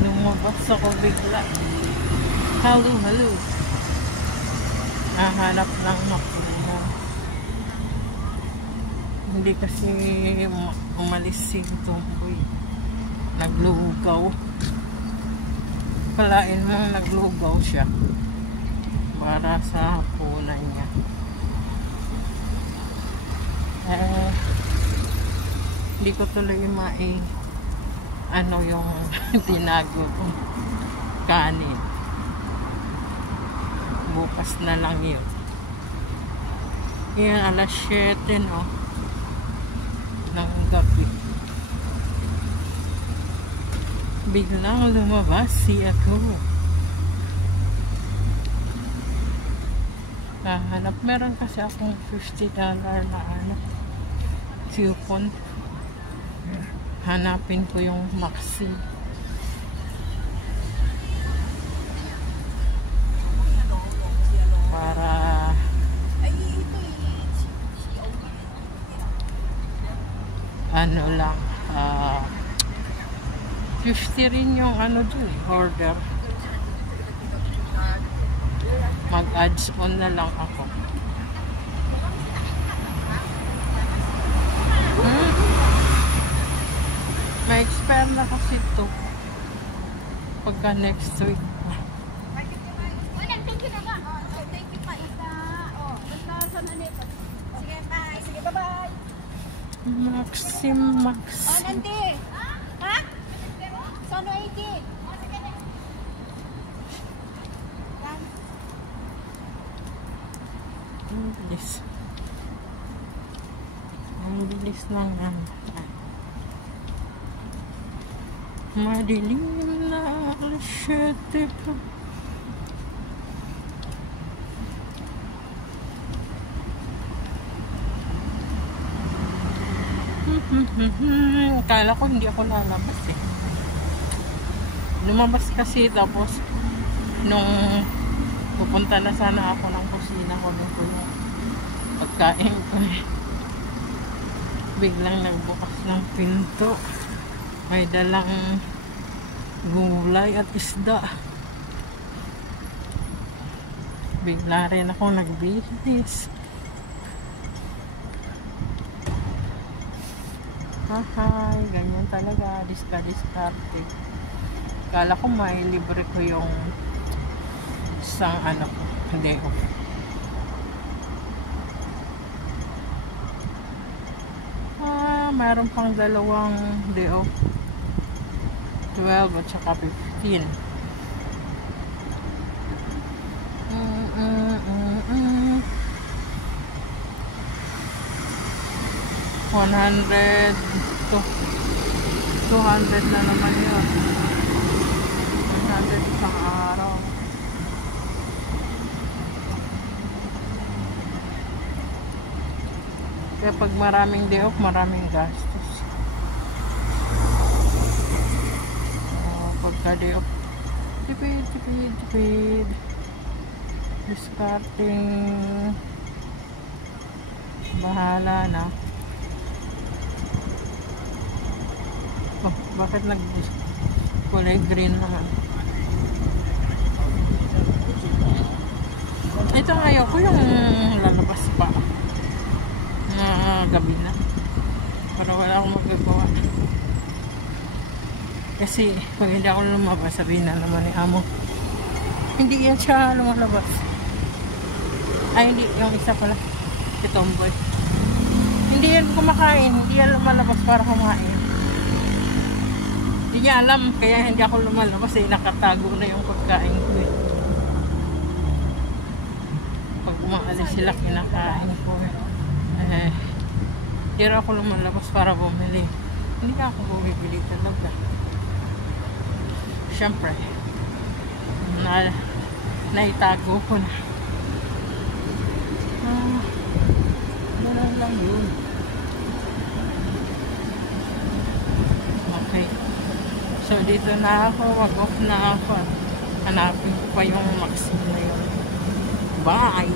Lumabas ako bigla. Hello, hello. Nahanap ng makina. Hindi kasi umalis si Tomboy. Naglugaw. Palain mo naglugaw siya para sa hapunan niya. Hindi ko tuloy ano yung tinago kong kanin. Bukas na lang yun. Yan, alas 7 no ng gabi. Biglang lumabas ako. Hanap, meron kasi akong $50 na coupon. Hanapin ko yung Maxi. Para ano lang 50 rin yung dun, order. Mag-adds on na lang ako. May expire na kasi ito pagka next week. Max. Nanti. Ha? Sono 80. Ang bilis lang yan. Madilim na alas 7 pa. Akala ko hindi ako lalabas eh. Lumabas kasi tapos nung pupunta na sana ako ng kusina ko nung yung pagkain ko eh. Biglang nagbukas ng pinto. May dalang gulay at isda. Bigla rin ako nag-business. Hi, ganyan talaga. Diskarte. Kala ko may libre ko yung isang hindi ko. Mayroon pang dalawang day off. 12 at saka 15. $100 to 200 na naman yun. 100 isang araw. Kaya pag maraming day off, maraming gastos. Pagka day off, tipid. Discarding. Bahala na. Oh, bakit kulay green naman? Ito ayaw ko yung lalabas pa na gabi na para wala akong magagawa kasi pag hindi ako lumabas sabihin na naman ni amo hindi yan siya lumalabas. Ay hindi, yung isa pala si Tomboy hindi yan kumakain, hindi yan lumalabas para kumain. Hindi niya alam kaya hindi ako lumalabas eh, nakatago na yung pagkain ko eh. Pag umaalis sila kinakain ko eh. Hindi ako lumalabas para bumili. Hindi ka ako bumibili talaga. Siyempre naitago ko na. Gano'n lang yun. Okay. So dito na ako, mag-off na ako. Hanapin ko pa yung Maxi na yun. Bye!